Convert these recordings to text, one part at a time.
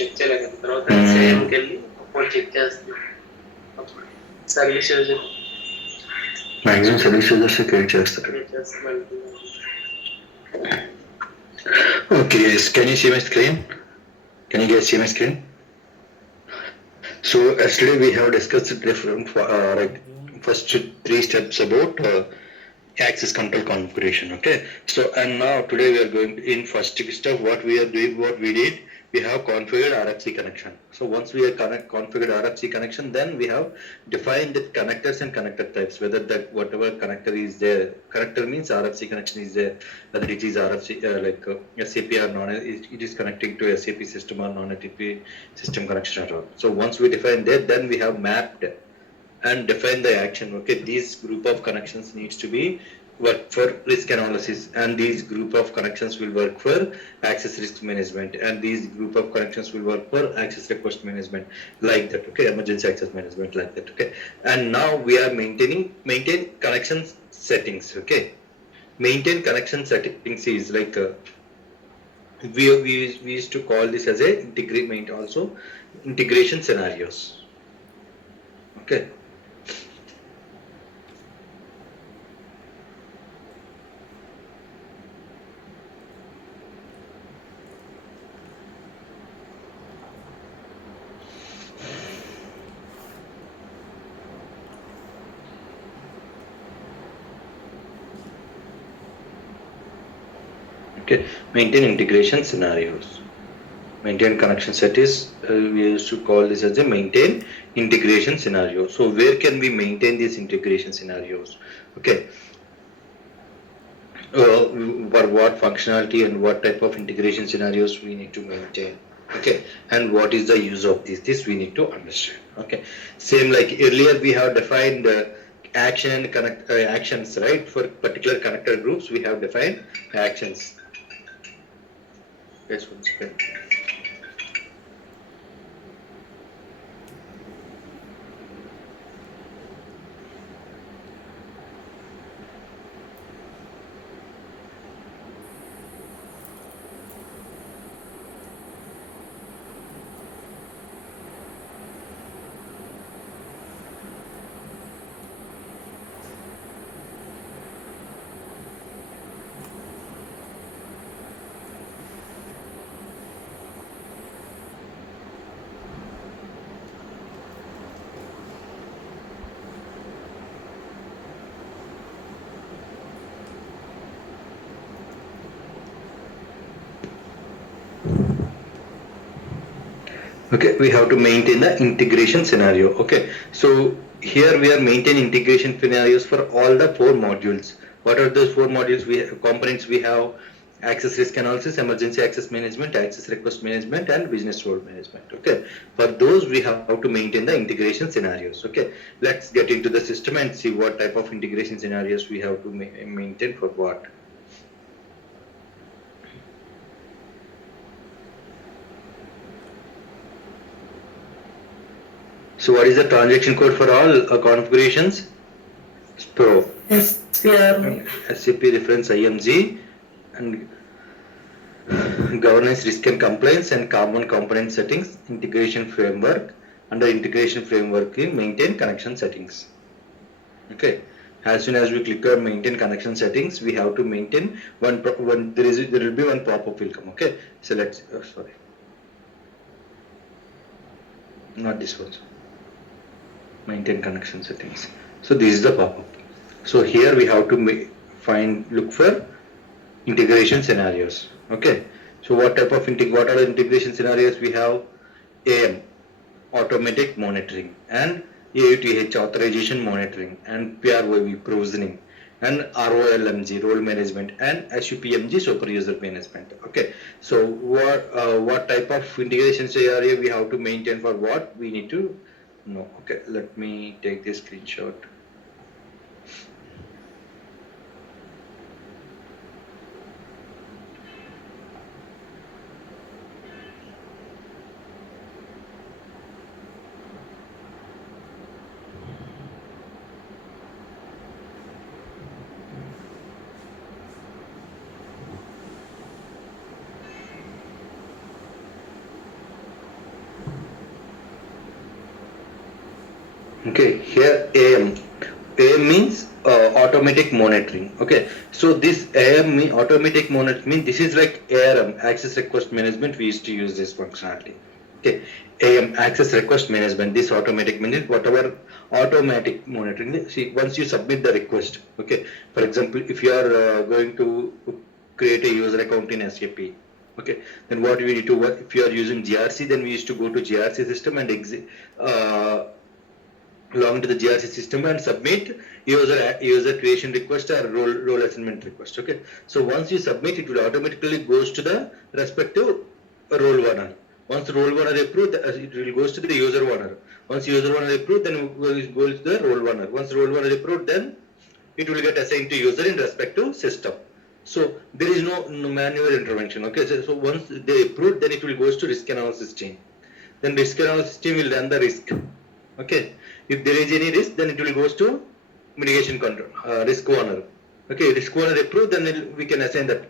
Check చేయలేక తర్వాత సేమ్కి వెళ్ళి అప్పుడు చెక్ చేస్తున్నాం. అప్పుడు service user maximum service users create చేస్తారు. Okay, yes. Can you see my screen? Can you guys see my screen? So yesterday we have discussed different like first 3 steps about access control configuration. Okay, so and now today we are going in first step. What we are doing, what we did, we have configured RFC connection. So once we have configured RFC connection, then we have defined the connectors and connector types, whether that whatever connector is there, connector means RFC connection is there, whether it is RFC SAP or non, it is connecting to SAP system or non-SAP system connection at all. So once we define that, then we have mapped and define the action. Okay, these group of connections needs to be work for risk analysis, and these group of connections will work for access risk management, and these group of connections will work for access request management, like that. Okay, emergency access management, like that. Okay, and now we are maintain connection settings. Okay, maintain connection settings is like we used to call this as a integrate also integration scenarios. Okay. Okay, maintain integration scenarios. Maintain connection set is we used to call this as a maintain integration scenario. So where can we maintain these integration scenarios? Okay, for what functionality and what type of integration scenarios we need to maintain. Okay, and what is the use of this we need to understand. Okay, same like earlier we have defined action and connect actions, right? For particular connector groups we have defined actions. Yes, one second. Okay, we have to maintain the integration scenario. Okay, so here we are maintaining integration scenarios for all the 4 modules. What are those 4 modules? We have components. We have access risk analysis, emergency access management, access request management, and business role management. Okay, for those we have to maintain the integration scenarios. Okay, let's get into the system and see what type of integration scenarios we have to maintain for what. So what is the transaction code for all configurations? SPRO. SAP reference IMG and governance, risk and compliance, and common component settings, integration framework. Under integration framework, we maintain connection settings. Okay. As soon as we click on maintain connection settings, we have to maintain one there will be one pop-up will come. Okay. So let's sorry, not this one. Maintain connection settings. So this is the pop-up. So here we have to look for integration scenarios. Okay, so what type of what are the integration scenarios we have? AM, automatic monitoring, and AUTH, authorization monitoring, and PROV, provisioning, and ROLMG, role management, and SUPMG, super user management. Okay, so what type of integration scenario we have to maintain for what we need to know. Okay, let me take this screenshot. Okay, here AM. AM means automatic monitoring. Okay, so this AM mean automatic monitoring means this is like ARM, access request management. We used to use this functionality. Okay, AM, access request management. This automatic means whatever automatic monitoring. See, once you submit the request. Okay, for example, if you are going to create a user account in SAP. Okay, then what we need to work, if you are using GRC, then we used to go to GRC system and uh, log to the GRC system and submit user creation request or role assignment request. Okay, so once you submit, it will automatically goes to the respective role owner. Once the role owner approved, it will goes to the user owner. Once user owner approved, then it will go to the role owner. Once role owner approved, then it will get assigned to user in respective system. So there is no manual intervention. Okay, so once they approve, then it will goes to risk analysis team. Then risk analysis team will run the risk. Okay, if there is any risk, then it will goes to mitigation control, risk owner. Okay, risk owner approve, then we can assign that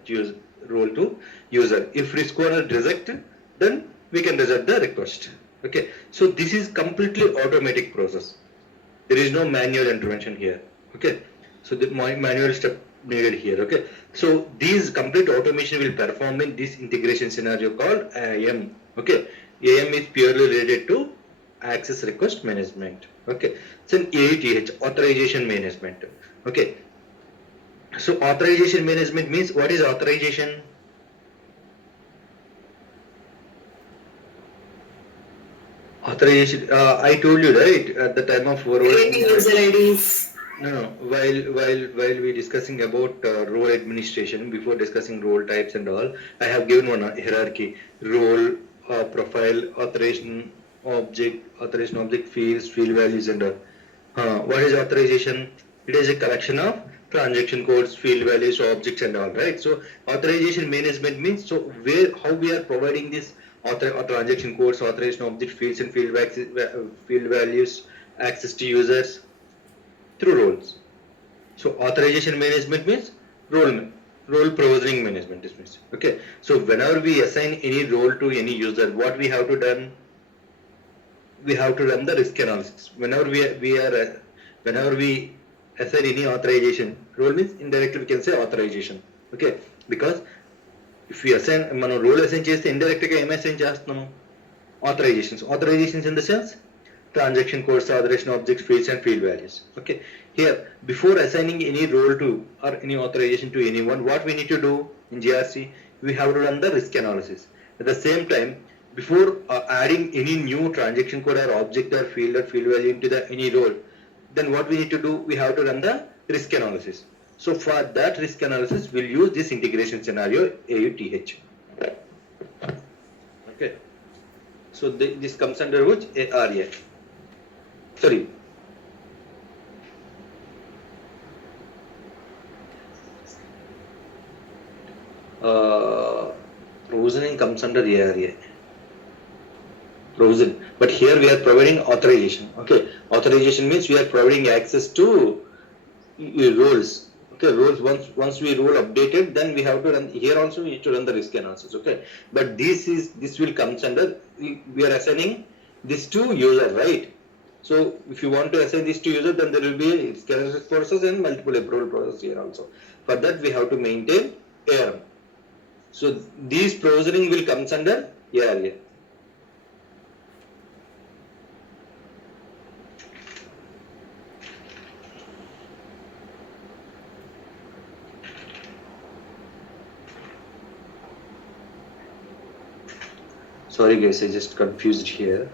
role to user. If risk owner reject, then we can reject the request. Okay, so this is completely automatic process. There is no manual intervention here. Okay, so the manual step needed here. Okay, so these complete automation will perform in this integration scenario called AM. Okay, AM is purely related to access request management. Okay, it's an AUTH, authorization management. Okay, so authorization management means what is authorization? Authorization, I told you right at the time of role. Creating user IDs. No. While we discussing about role administration, before discussing role types and all, I have given one hierarchy: role, profile, authorization object, fields, field values, and all. What is authorization? It is a collection of transaction codes, field values, objects, and all. Right. So authorization management means so where how we are providing this transaction codes, authorization object, fields, and field values access to users through roles. So authorization management means role provisioning management. This means okay. So whenever we assign any role to any user, what we have to done? We have to run the risk analysis. Whenever we assign any authorization role means indirectly we can say authorization. Okay, because if we assign మనం role assign చేస్తే indirect గా ఏం assign చేస్తున్నాము authorizations in the sense transaction codes, authorization objects, fields, and field values. Okay, here before assigning any role to or any authorization to anyone, what we need to do in GRC, we have to run the risk analysis. At the same time, before adding any new transaction code or object or field value into the any role, then what we need to do, we have to run the risk analysis. So for that risk analysis, we'll use this integration scenario AUTH. Okay, so this comes under which ARA. Sorry. Provisioning comes under ARA. Provision. But here we are providing authorization. Okay. Authorization means we are providing access to roles. Okay, roles once we role updated, then we have to run here also we need to run the risk analysis. Okay. But this will comes under we are assigning this to user, right? So if you want to assign this to user, then there will be a scanner process and multiple approval process here also. For that, we have to maintain ARM. So these provisioning will comes under ARA. Sorry guys, I just confused here.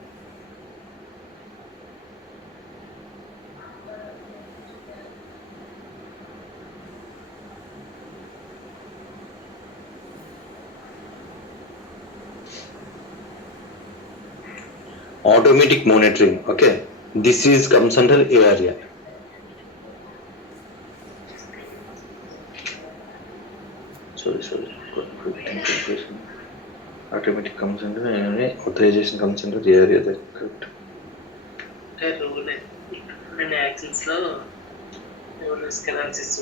Automatic monitoring. Okay, this is comes under ARA. Sorry. Automatic comes under ARA. Authorization comes under the area. That's correct. Rule నేను access లో risk analysis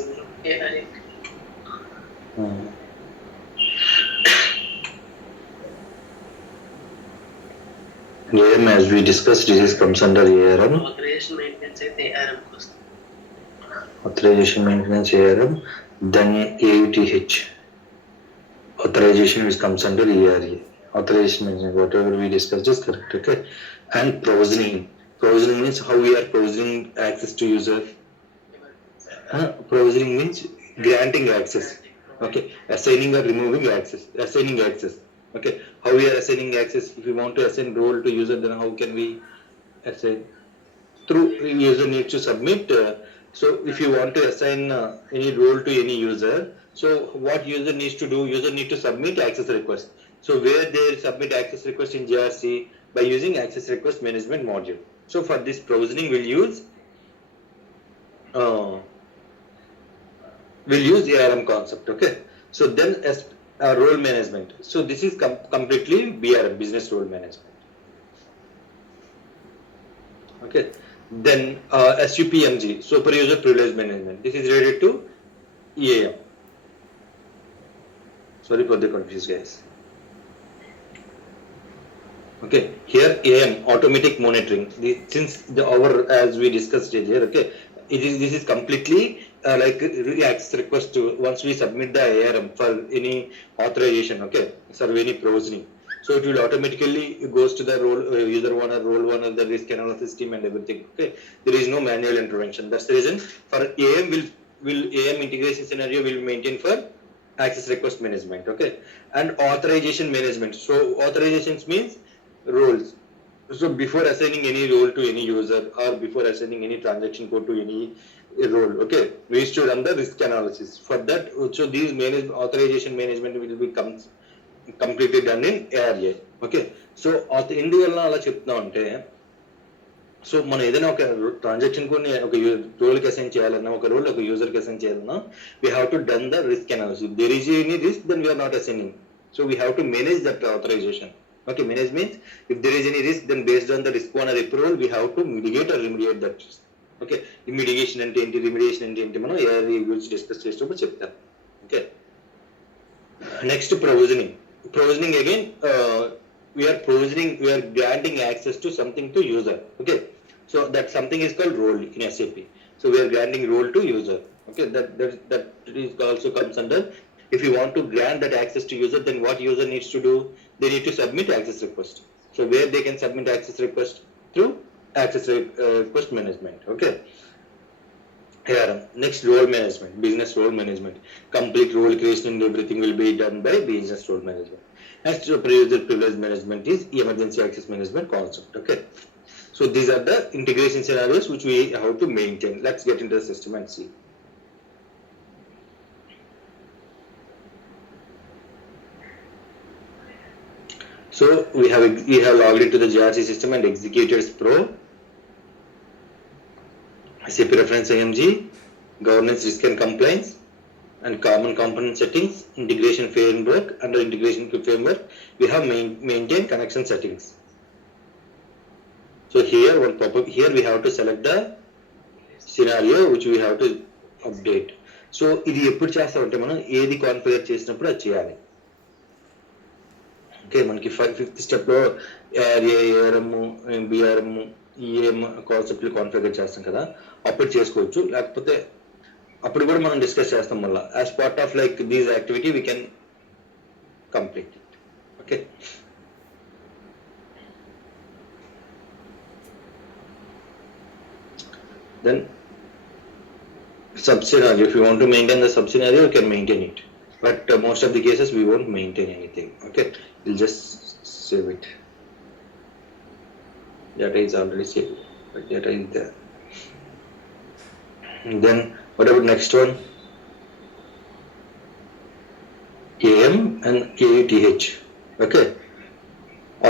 ARM, as we discussed, this comes under ARM. Authorization maintenance అయితే ARM కి వస్తుంది. Authorization maintenance ARM, then AUTH. Authorization which comes under ERA. Authorization maintenance, whatever we discussed is correct. Okay. And provisioning. Provisioning means how we are provisioning access to user. Provisioning means granting access. Okay. Assigning or removing access. Assigning access. Okay. How we are assigning access? If we want to assign role to user, then how can we assign? Through user needs to submit. So if you want to assign any role to any user, so what user needs to do? User need to submit access request. So where they submit access request in JRC by using access request management module. So for this provisioning, we'll use ARM concept. Okay. So then as role management. So this is completely BRM, business role management. Okay. Then SUPMG, super user privilege management. This is related to EAM. Sorry for the confusion, guys. Okay, here AM, automatic monitoring. Since as we discussed earlier, okay, this is completely like access request to once we submit the ARM for any authorization, okay, for any provisioning. So it will automatically goes to the role user role owner, the risk analysis team and everything. Okay, there is no manual intervention. That's the reason for AM will AM integration scenario will maintain for access request management. Okay, and authorization management. So authorizations means roles. So before assigning any role to any user or before assigning any transaction code to any role, okay, we should run the risk analysis. For that, so these authorization management will be completely done in ARA. Okay, so ఎందువల్ల అలా చెప్తున్నాం అంటే, so మనం ఏదైనా ఒక transaction కొన్ని ఒక రోల్కి అసైన్ చేయాలన్నా, ఒక రోల్ ఒక యూజర్కి అసైన్ చేయాలన్నా, we have to done the risk analysis. There is any risk, then we're not assigning. So we have to manage that authorization. Okay, manage means if there is any risk, then based on the risk owner approval, we have to mitigate or remediate that risk. Okay, mitigation and remediation and మనం ARE గురించి discuss చేసేటప్పుడు చెప్తాను. Okay, next provisioning. Provisioning again, we are granting access to something to user. Okay, so that something is called role in SAP. So we are granting role to user. Okay, that is also comes under. If you want to grant that access to user, then what user needs to do? They need to submit access request. So where they can submit access request? Through access request management. Okay. Here, next role management, business role management. Complete role creation and everything will be done by business role management. Next, user privilege management is emergency access management concept. Okay. So these are the integration scenarios which we have to maintain. Let's get into the system and see. So we have logged into the JRC system and executed Pro, SAP reference IMG, governance risk and compliance, and common component settings, integration framework. Under integration framework, we have maintain connection settings. So here we have to select the scenario which we have to update. So ఇది ఎప్పుడు చేస్తామంటే మనం ఏది configure చేసినప్పుడు అది చేయాలి. Okay, మనకి fifth స్టెప్లో ఏఆర్ఎం, బిఆర్ఎం, ఈఏఎం కాన్సెప్ట్లు కాన్ఫిగర్ చేస్తాం కదా, అప్పుడు చేసుకోవచ్చు. లేకపోతే అప్పుడు కూడా మనం డిస్కస్ చేస్తాం మళ్ళీ. As part of like these activity we can complete it. Okay, then sub scenario. If you want to maintain the sub scenario, you can maintain it. But most of the cases we won't maintain anything. Okay, we'll just save it. Data is already saved, but data is there. And then what about next one? AM and AUTH. Okay,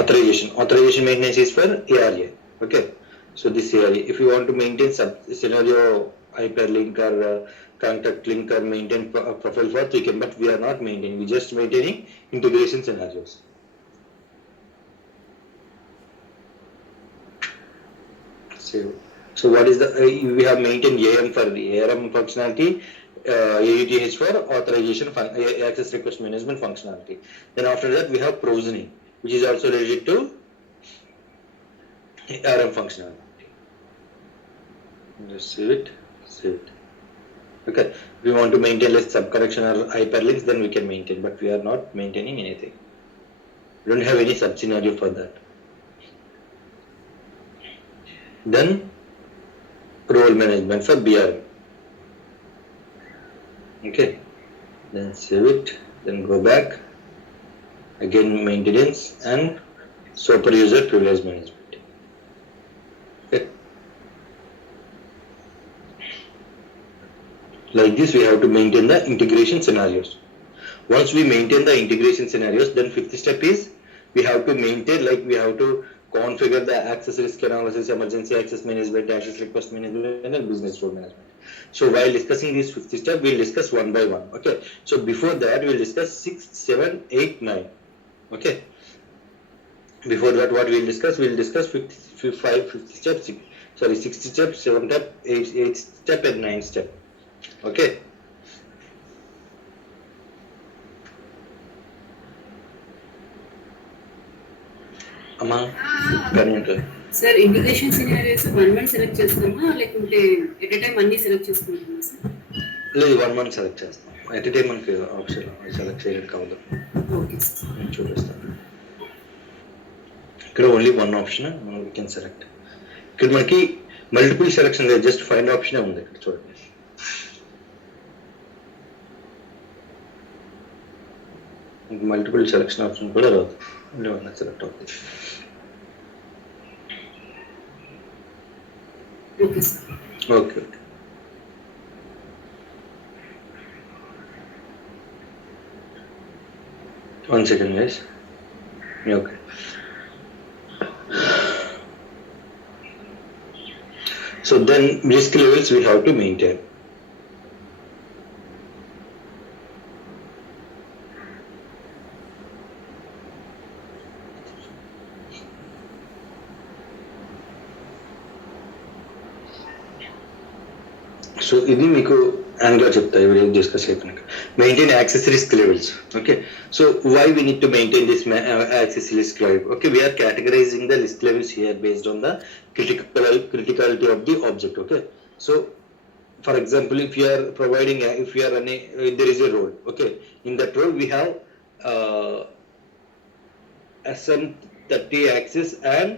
authorization maintenance is for ARA. Okay, so this ARA, if you want to maintain sub scenario hyperlink or contact link or maintain profile path, we can, but we are not maintaining. We just maintaining integration scenarios. So what is the we have maintained AM for the ARM functionality, AUTH for authorization access request management functionality. Then after that we have provisioning, which is also related to RM functionality. Just save it. Okay. If we want to maintain less subcorrection or hyperlinks, then we can maintain, but we are not maintaining anything. We don't have any sub scenario for that. Then role management for BRM. Okay. Then save it. Then go back. Again maintenance and super user privilege management. Okay. Like this, we have to maintain the integration scenarios. Once we maintain the integration scenarios, then fifth step is we have to maintain, like we have to configure the access risk analysis, emergency access management, access request management, and business role management. So while discussing this fifth step, we'll discuss one by one. Okay. So before that, we'll discuss 6, 7, 8, 9. Okay. Before that, what we'll discuss 50 step, 60 step, 7 step, 8 step, and 9 step. Okay. Sir integration scenarios 1 month select చేస్తామా లేకుంటే at a time అన్ని select చేసుకుంటామా sir? లేదు, 1 month select చేస్తాం. At a time మనకి option select చేయడం కావాలి. Okay నేను చూపిస్తాను. ఇక్కడ only 1 option we can select. ఇక్కడ మనకి మల్టిపుల్ సెలెక్షన్ లేదు, జస్ట్ ఫైండ్ ఆప్షనే ఉంది. ఇక్కడ చూడండి, మల్టిపుల్ సెలెక్షన్ ఆప్షన్ కూడా రాదు, ఓన్లీ 1 సెలెక్ట్ అవుతుంది. Okay. One second, guys. Okay. So then risk levels we have to maintain. So ఇది మీకు యాంగ్లో చెప్తా, ఇవి డిస్కస్ అయిపోయినాక. Maintain access risk levels. Okay. So why we need to maintain this access risk level? Okay, we're categorizing the risk levels here based on the criticality of the object. Okay, so for example, if you are providing if you are running, there is a role. Okay, in that role we have SM30 access and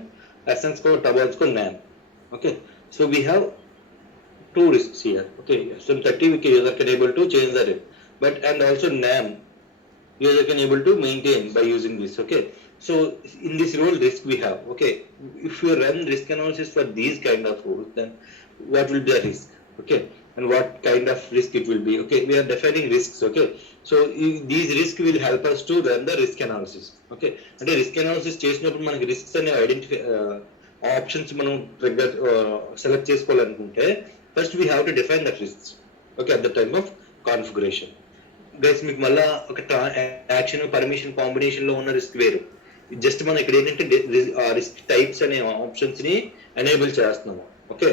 SM Tabasco NAM. Okay, so we have two risks here. Okay, SM30 user can able to change the rate, but and also NAM user can able to maintain by using this. Okay, so in this role risk we have. Okay, if you run risk analysis for these kind of roles, then what will be the risk? Okay, and what kind of risk it will be? Okay, we are defining risks. Okay, so these risks will help us to run the risk analysis. Okay, and the risk analysis చేసినప్పుడు మనకి risks అనే identify options మనం trigger select చేసుకోవాలనుకుంటే first we have to define the risks. Okay, at the time of configuration. Guys, మీకు మళ్ళీ ఒక action permission combination లో ఉన్న రిస్క్ వేరు. జస్ట్ మనం ఇక్కడ ఏంటంటే రిస్క్ టైప్స్ అనే ఆప్షన్స్ ని ఎనేబుల్ చేస్తున్నాము. ఓకే,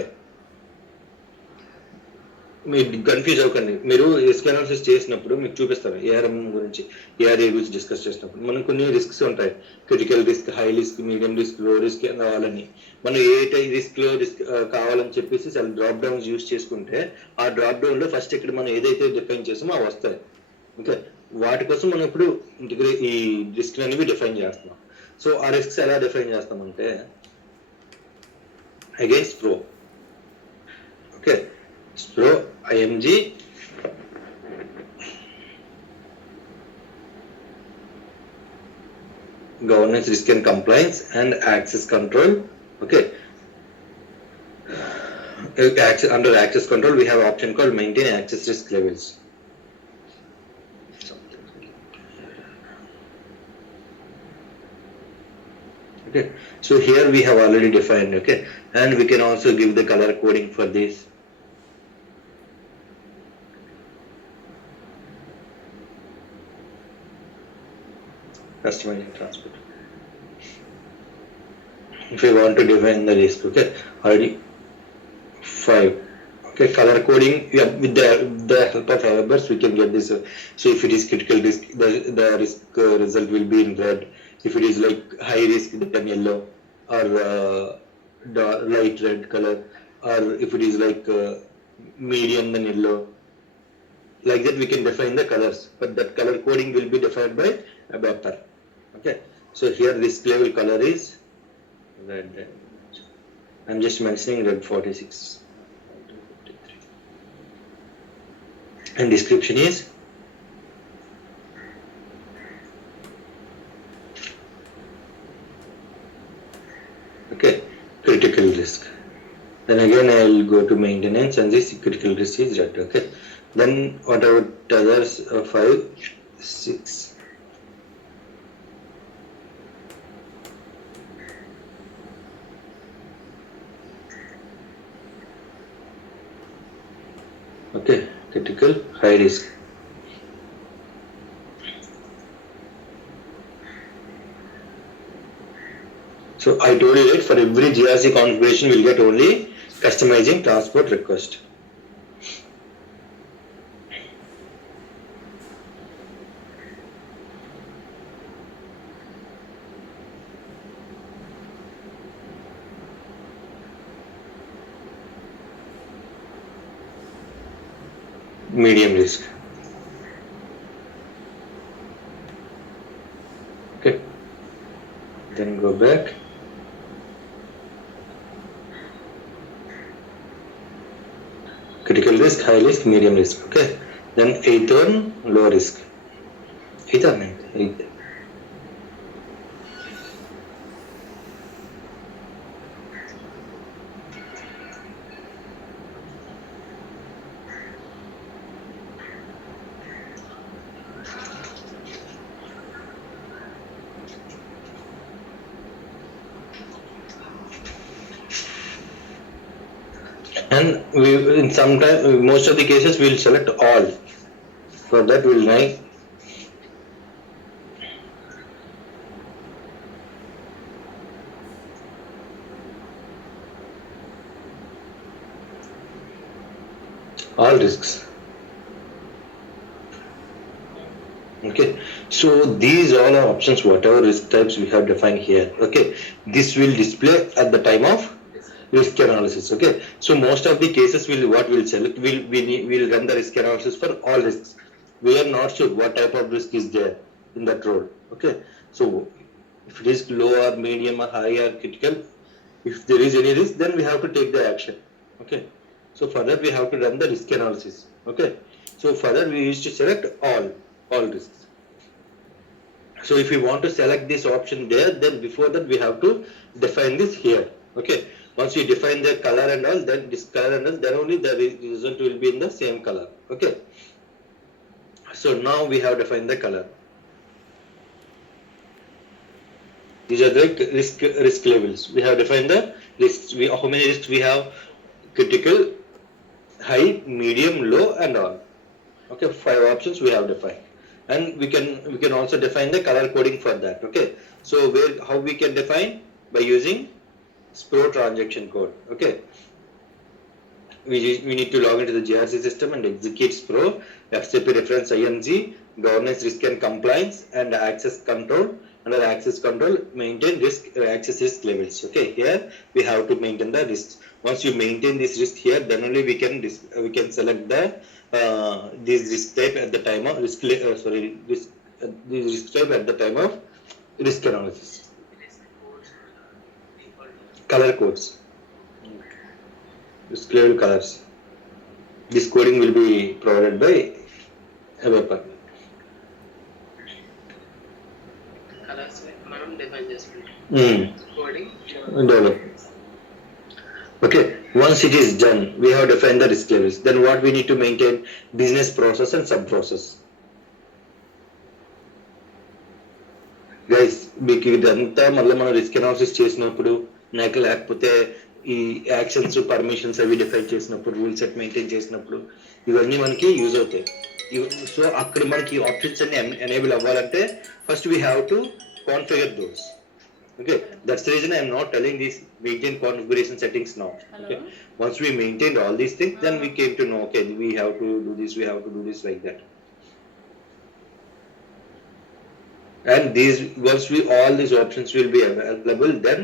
మీరు కన్ఫ్యూజ్ అవ్వకండి. మీరు రిస్క్ అనాలిసిస్ చేసినప్పుడు మీకు చూపిస్తారు ఏఆర్ఎం గురించి, ఏఆర్ఏ గురించి డిస్కస్ చేసినప్పుడు మనం కొన్ని రిస్క్స్ ఉంటాయి. Critical risk, high risk, medium risk, లో రిస్క్ కావాలని, మనం ఏ రిస్క్ లో రిస్క్ కావాలని చెప్పేసి చాలా డ్రాప్ డౌన్స్ యూజ్ చేసుకుంటే ఆ డ్రాప్ డౌన్ లో ఫస్ట్ ఇక్కడ మనం ఏదైతే డిఫైన్ చేసామో అవి వస్తాయి. ఓకే, వాటి కోసం మనం ఇప్పుడు ఈ రిస్క్ అనేవి డిఫైన్ చేస్తున్నాం. సో ఆ రిస్క్స్ ఎలా డిఫైన్ చేస్తామంటే against pro. Okay, Pro IMG governance, risk and compliance, and access control. Okay, under access control we have option called maintain access risk levels. Okay, so here we have already defined. Okay, and we can also give the color coding for this. Customizing transport. If you want to define the risk, okay, already 5. Okay, color coding, yeah, with the help of Firebirds we can get this. So if it is critical risk, the risk result will be in red. If it is like high risk, then yellow, or light red color, or if it is like medium then yellow. Like that we can define the colors, but that color coding will be defined by a vapor. Okay, so here risk level color is red. I'm just mentioning red 46 and description is okay, critical risk. Then again I will go to maintenance and this critical risk is red. Okay, then what about others? 5, 6. Okay, critical high risk. So I told you that for every GRC configuration we'll get only customizing transport request. Medium risk. Okay, then go back. Critical risk, high risk, medium risk. Okay, then 8th one, low risk. 8th or 9th? 8th. And we in most of the cases we'll select all. For that we'll write all risks. Okay, so these all are options, whatever risk types we have defined here. Okay, this will display at the time of risk analysis. Okay, so most of the cases we'll select, we'll run the risk analysis for all risks. We are not sure what type of risk is there in that role. Okay, so if it is low or medium or high or critical, if there is any risk, then we have to take the action. Okay, so for that we have to run the risk analysis. Okay, so for that we used to select all risks. So if we want to select this option there, then before that we have to define this here. Okay, once we define the color and all, then this color and all, then only the result will be in the same color. Okay, so now we have defined the color. These are the risk levels. We have defined the risks. How many risks we have? Critical, high, medium, low, and all. Okay, 5 options we have defined, and we can also define the color coding for that. Okay, so how we can define? By using SPRO transaction code. Okay, we need to log into the GRC system and execute SPRO, SAP reference ING, governance, risk and compliance, and access control. Under access control, maintain access risk levels. Okay, here we have to maintain the risks. Once you maintain this risk here, then only we can select the this risk type at the time of this risk type at the time of risk analysis. Color codes. Risk level colors. This coding will be provided by a vapor. Colors మనం define చేసుకుంటాం. Coding Develop. Okay, once it is done, we have defined the risk levels. Then what we need to maintain? Business process and sub process. Guys, మీకు ఇదంతా మళ్ళీ మనం risk analysis చేసినప్పుడు లేకపోతే ఈ actions permissions అవి డిఫైన్ చేసినప్పుడు రూల్ సెట్ మెయింటైన్ చేసినప్పుడు ఇవన్నీ మనకి యూజ్ అవుతాయి. సో అక్కడ మనకి ఆప్షన్స్ అన్ని ఎనేబుల్ అవ్వాలంటే first we have to configure those. Okay, that's the reason I am not telling these maintain configuration settings now. Okay, once we maintained all these things, then we came to know, okay, we have to do this, we have to do this, like that. And once all these options will be available, then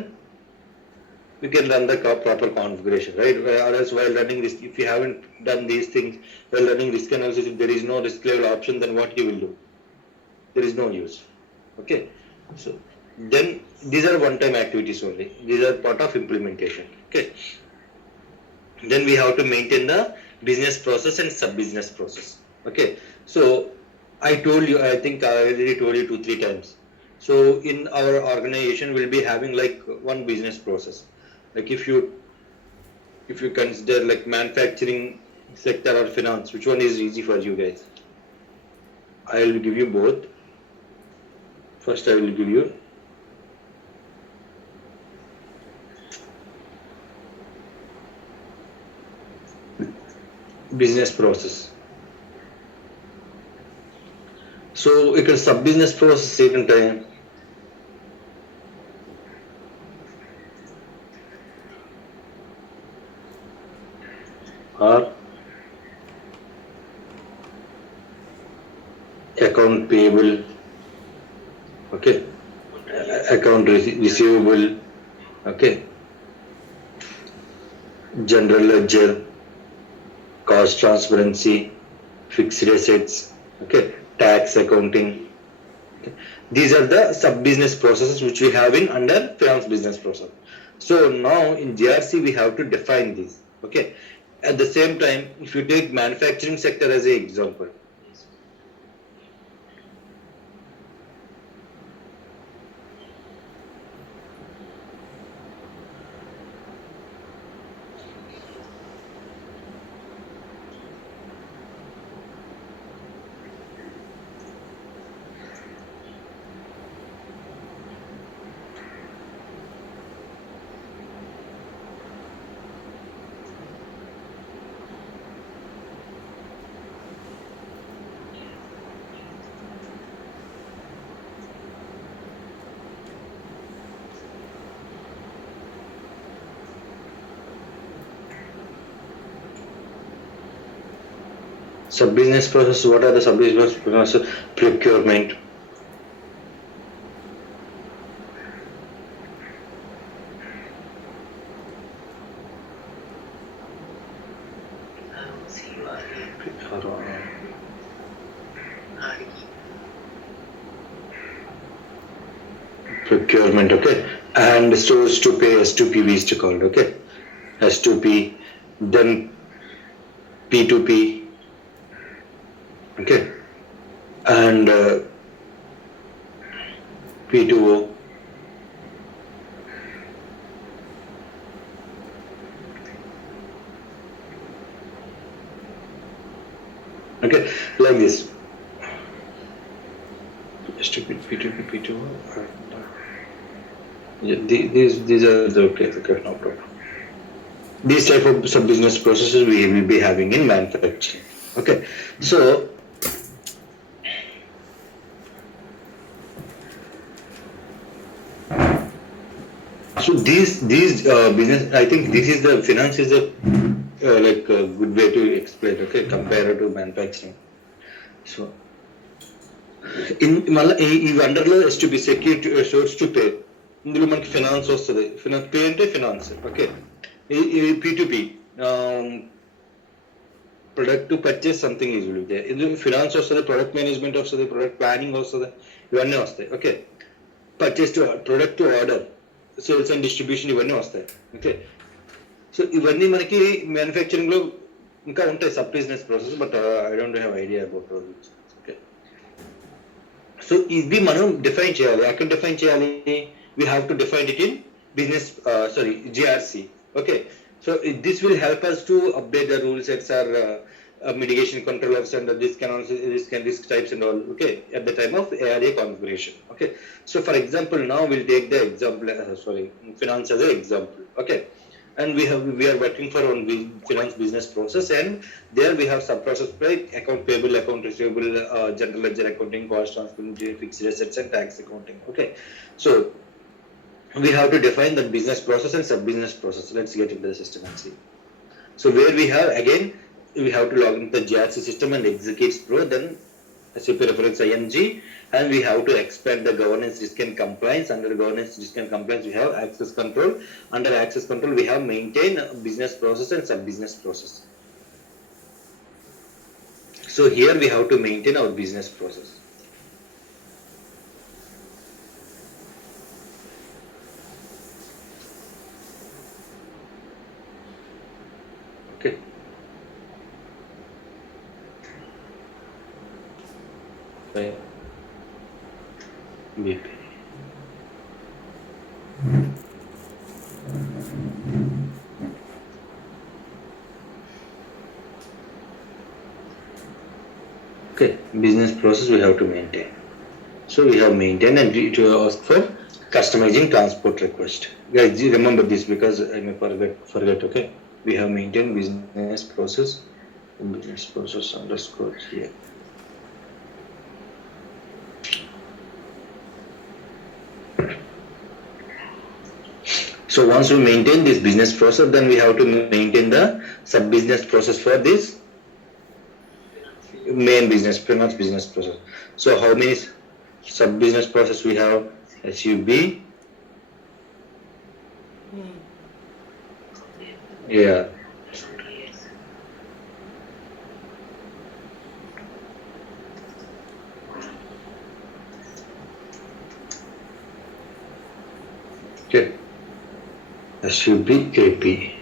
we can run the proper configuration, right? Or else while running this, if you haven't done these things while running risk analysis, if there is no risk level option, then what you will do? There is no use. Okay, so then these are one-time activities only. These are part of implementation. Okay, then we have to maintain the business process and sub-business process. Okay, so I told you, I think I already told you 2-3 times. So in our organization, we'll be having like one business process. Like if you consider like manufacturing sector or finance, which one is easy for you guys? I will give you both. First, I will give you business process. So ఇక్కడ sub business process ఏంటంటాయి? Are account payable, okay, account receivable, okay, general ledger, cost transparency, fixed assets, okay, tax accounting. Okay. These are the sub business processes which we have in under finance business process. So now in GRC we have to define these. Okay, at the same time, if you take manufacturing sector as an example, sub business process, what are the sub business process? Procurement, procurement, okay, and stores to pay, S2P we used to call it, okay, S2P, then P2P, okay, and P2O, okay, like this. S2P, P2P, P2O, yeah, these are the okay, no problem. These type of sub business processes we will be having in manufacturing. Okay, so these business, I think this is the finance is a like a good way to explain. Okay, compared to manufacturing. So in ఈ అండర్లో S to B security shores to pay, ఇందులో మనకి finance వస్తుంది. Finance pay అంటే finance, okay. ఈ P2P product to purchase something is will they, ఇందులో finance వస్తుంది, product management వస్తుంది, ప్రొడక్ట్ ప్లానింగ్ వస్తుంది, ఇవన్నీ వస్తాయి. Okay, purchase to product to order, sales and distribution, ఇవన్నీ వస్తాయి. ఓకే, సో ఇవన్నీ మనకి మ్యానుఫ్యాక్చరింగ్ లో ఇంకా ఉంటాయి sub business process, but I don't have idea about. Okay, so ఇది మనం డిఫైన్ చేయాలి. ఎక్కడ డిఫైన్ చేయాలి? We have to define it in business GRC. Okay, so this will help us to update the rule sets or mitigation controls and risk types and all, okay, at the time of ARA configuration. Okay, so for example, now we'll take the example, finance as an example. Okay, and we are working for on finance business process, and there we have sub process like account payable, account receivable, general ledger accounting, cost transparency, fixed assets and tax accounting. Okay, so we have to define the business process and sub business process. Let's get into the system and see. So where we have, again, we have to log into the GRC system and executes Pro, then SAP reference ING, and we have to expand the governance, risk and compliance. Under governance, risk and compliance, we have access control. Under access control, we have maintain business process and sub-business process. So here we have to maintain our business process. Okay. Right. BP. Okay, business process we have to maintain. So we have maintained and we to ask for customizing transport request. Guys, you remember this because I may forget. Okay, we have maintained business process underscore here. So once we maintain this business process, then we have to maintain the sub business process for this main business, finance business process. So how many sub business process we have? SUB. Yeah. Okay. SUB AP.